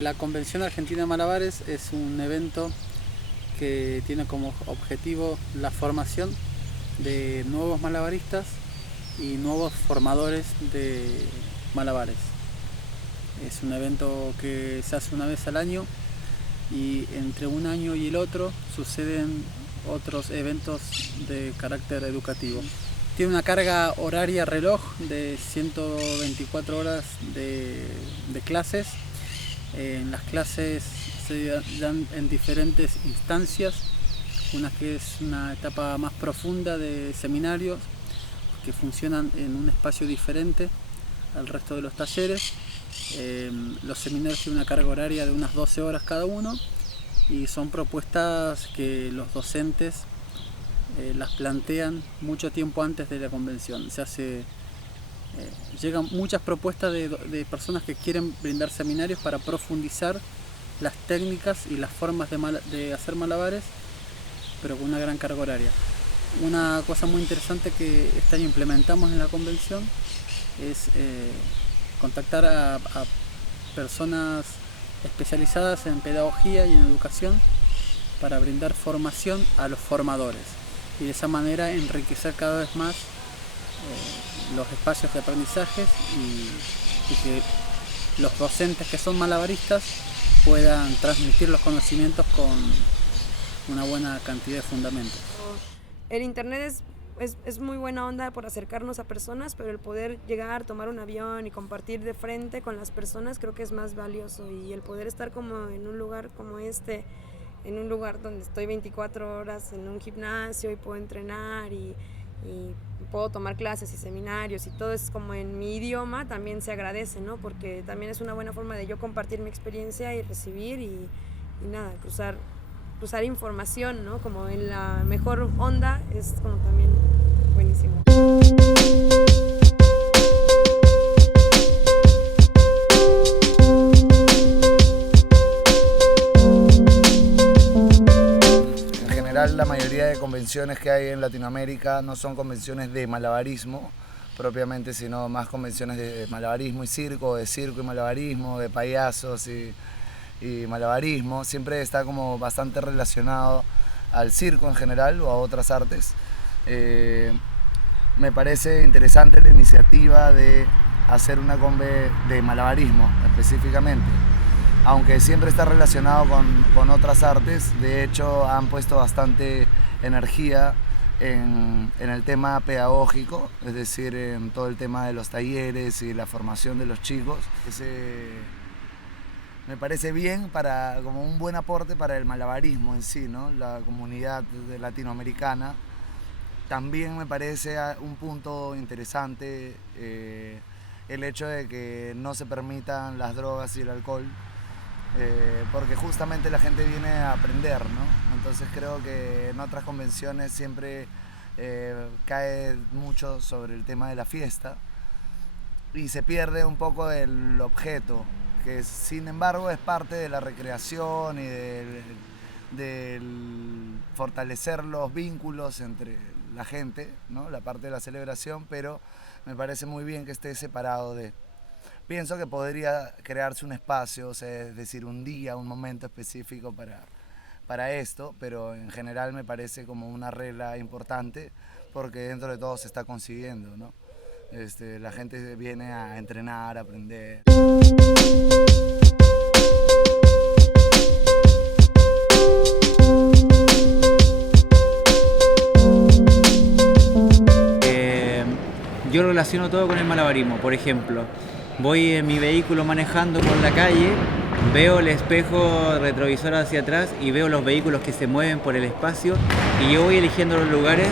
La Convención Argentina de Malabares es un evento que tiene como objetivo la formación de nuevos malabaristas y nuevos formadores de malabares. Es un evento que se hace una vez al año y entre un año y el otro suceden otros eventos de carácter educativo. Tiene una carga horaria reloj de 124 horas de clases. En las clases se dan en diferentes instancias, una que es una etapa más profunda de seminarios que funcionan en un espacio diferente al resto de los talleres. Los seminarios tienen una carga horaria de unas 12 horas cada uno y son propuestas que los docentes las plantean mucho tiempo antes de la convención. Llegan muchas propuestas de personas que quieren brindar seminarios para profundizar las técnicas y las formas de hacer malabares, pero con una gran carga horaria. Una cosa muy interesante que este año implementamos en la convención es contactar a personas especializadas en pedagogía y en educación para brindar formación a los formadores y de esa manera enriquecer cada vez más los espacios de aprendizaje y que los docentes que son malabaristas puedan transmitir los conocimientos con una buena cantidad de fundamentos. El internet es muy buena onda por acercarnos a personas, pero el poder llegar, tomar un avión y compartir de frente con las personas creo que es más valioso, y el poder estar como en un lugar como este, en un lugar donde estoy 24 horas en un gimnasio y puedo entrenar y puedo tomar clases y seminarios y todo es como en mi idioma, también se agradece, ¿no? Porque también es una buena forma de yo compartir mi experiencia y recibir y nada, cruzar información, ¿no? Como en la mejor onda, es como también buenísimo. La mayoría de convenciones que hay en Latinoamérica no son convenciones de malabarismo propiamente, sino más convenciones de malabarismo y circo, de circo y malabarismo, de payasos y malabarismo. Siempre está como bastante relacionado al circo en general o a otras artes. Me parece interesante la iniciativa de hacer una conve de malabarismo específicamente, aunque siempre está relacionado con otras artes. De hecho, han puesto bastante energía en el tema pedagógico, es decir, en todo el tema de los talleres y la formación de los chicos. Me parece bien, como un buen aporte para el malabarismo en sí, ¿no? La comunidad latinoamericana. También me parece un punto interesante el hecho de que no se permitan las drogas y el alcohol, porque justamente la gente viene a aprender, ¿no? Entonces creo que en otras convenciones siempre cae mucho sobre el tema de la fiesta y se pierde un poco el objeto, que sin embargo es parte de la recreación y del fortalecer los vínculos entre la gente, ¿no? La parte de la celebración, pero me parece muy bien que esté separado de... Pienso que podría crearse un espacio, o sea, es decir, un día, un momento específico para esto, pero en general me parece como una regla importante porque dentro de todo se está consiguiendo, ¿no? La gente viene a entrenar, a aprender. Yo relaciono todo con el malabarismo. Por ejemplo, voy en mi vehículo manejando por la calle, veo el espejo retrovisor hacia atrás y veo los vehículos que se mueven por el espacio y yo voy eligiendo los lugares,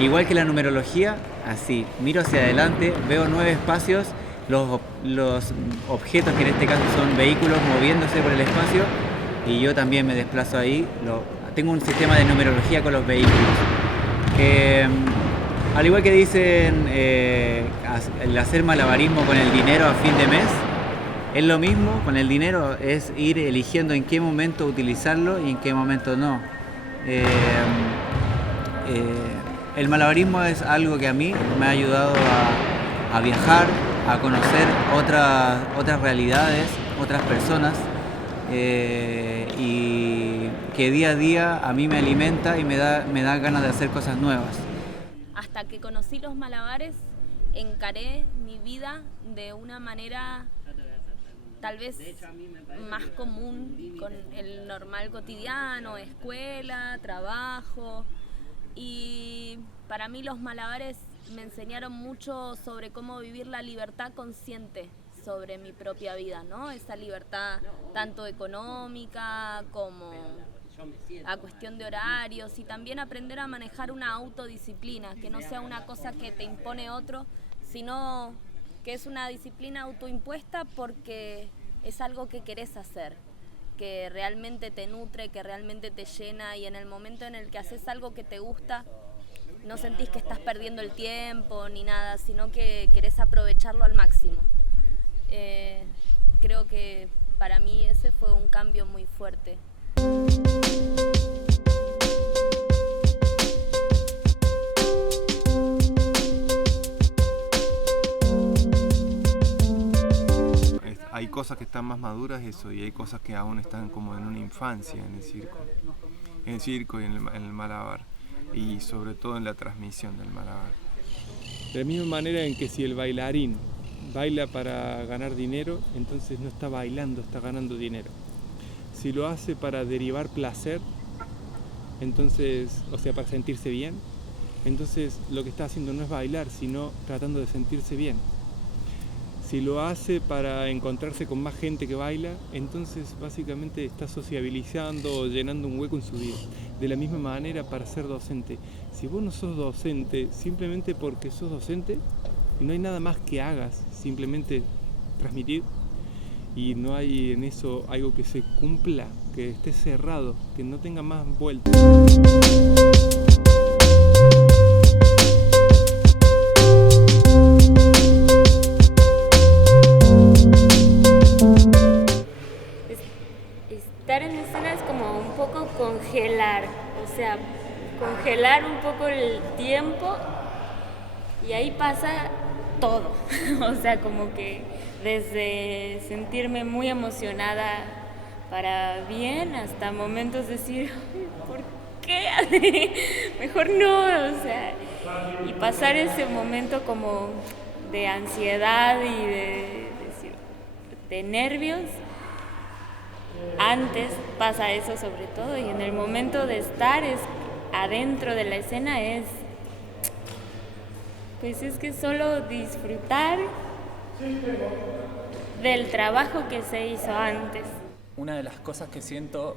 igual que la numerología, así, miro hacia adelante, veo 9 espacios, los objetos que en este caso son vehículos moviéndose por el espacio y yo también me desplazo ahí. Tengo un sistema de numerología con los vehículos. Al igual que dicen, el hacer malabarismo con el dinero a fin de mes, es lo mismo con el dinero, es ir eligiendo en qué momento utilizarlo y en qué momento no. El malabarismo es algo que a mí me ha ayudado a viajar, a conocer otras realidades, otras personas, y que día a día a mí me alimenta y me da ganas de hacer cosas nuevas. Hasta que conocí los malabares, encaré mi vida de una manera tal vez más común, con el normal cotidiano, escuela, trabajo. Y para mí los malabares me enseñaron mucho sobre cómo vivir la libertad consciente sobre mi propia vida, ¿no? Esa libertad tanto económica como a cuestión de horarios, y también aprender a manejar una autodisciplina, que no sea una cosa que te impone otro, sino que es una disciplina autoimpuesta porque es algo que querés hacer, que realmente te nutre, que realmente te llena, y en el momento en el que haces algo que te gusta, no sentís que estás perdiendo el tiempo ni nada, sino que querés aprovecharlo al máximo. Creo que para mí ese fue un cambio muy fuerte. Hay cosas que están más maduras, eso, y hay cosas que aún están como en una infancia en el circo y en el malabar, y sobre todo en la transmisión del malabar. De la misma manera en que si el bailarín baila para ganar dinero, entonces no está bailando, está ganando dinero. Si lo hace para derivar placer, entonces, o sea, para sentirse bien, entonces lo que está haciendo no es bailar, sino tratando de sentirse bien. Si lo hace para encontrarse con más gente que baila, entonces básicamente está sociabilizando o llenando un hueco en su vida. De la misma manera para ser docente. Si vos no sos docente simplemente porque sos docente, y no hay nada más que hagas, simplemente transmitir, y no hay en eso algo que se cumpla, que esté cerrado, que no tenga más vuelta. Estar en escena es como un poco congelar, o sea, congelar un poco el tiempo, y ahí pasa todo. O sea, como que desde sentirme muy emocionada para bien hasta momentos decir, ¿por qué? Mejor no, o sea, y pasar ese momento como de ansiedad y de nervios. Antes pasa eso sobre todo, y en el momento de estar adentro de la escena pues es que solo disfrutar del trabajo que se hizo antes. Una de las cosas que siento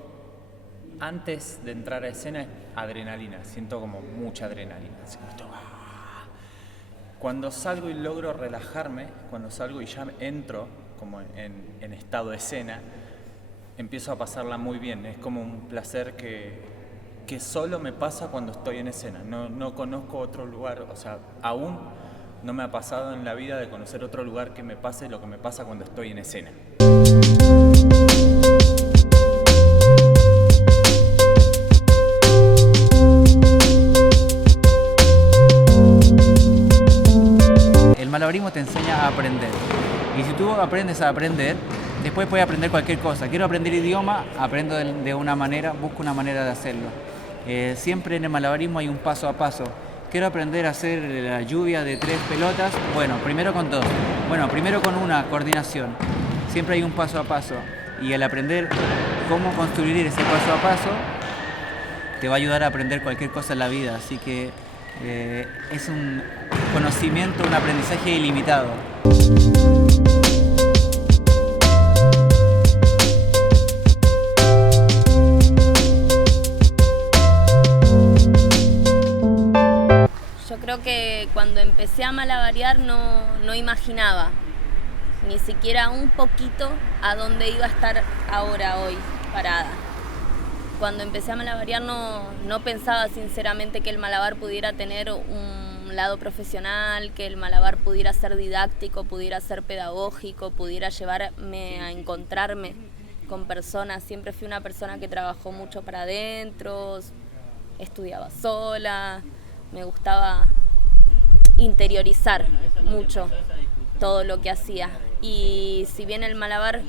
antes de entrar a escena es adrenalina, siento como mucha adrenalina. Cuando salgo y logro relajarme, cuando salgo y ya entro como en estado de escena, empiezo a pasarla muy bien. Es como un placer que solo me pasa cuando estoy en escena. No conozco otro lugar, o sea, aún no me ha pasado en la vida de conocer otro lugar que me pase lo que me pasa cuando estoy en escena. El malabarismo te enseña a aprender. Y si tú aprendes a aprender, después puedes aprender cualquier cosa. Quiero aprender idioma, aprendo de una manera, busco una manera de hacerlo. Siempre en el malabarismo hay un paso a paso. Quiero aprender a hacer la lluvia de 3 pelotas. Bueno, primero con 2. Bueno, primero con una, coordinación. Siempre hay un paso a paso. Y al aprender cómo construir ese paso a paso, te va a ayudar a aprender cualquier cosa en la vida. Así que es un conocimiento, un aprendizaje ilimitado. Creo que cuando empecé a malabarear no imaginaba ni siquiera un poquito a dónde iba a estar ahora, hoy, parada. Cuando empecé a malabarear no pensaba sinceramente que el malabar pudiera tener un lado profesional, que el malabar pudiera ser didáctico, pudiera ser pedagógico, pudiera llevarme a encontrarme con personas. Siempre fui una persona que trabajó mucho para adentro, estudiaba sola. Me gustaba interiorizar mucho todo lo que hacía. Y si bien el malabar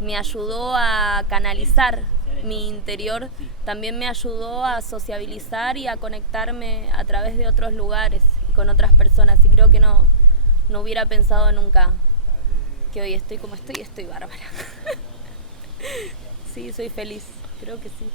me ayudó a canalizar mi interior, también me ayudó a sociabilizar y a conectarme a través de otros lugares y con otras personas, y creo que no hubiera pensado nunca que hoy estoy como estoy bárbara. Sí, soy feliz, creo que sí.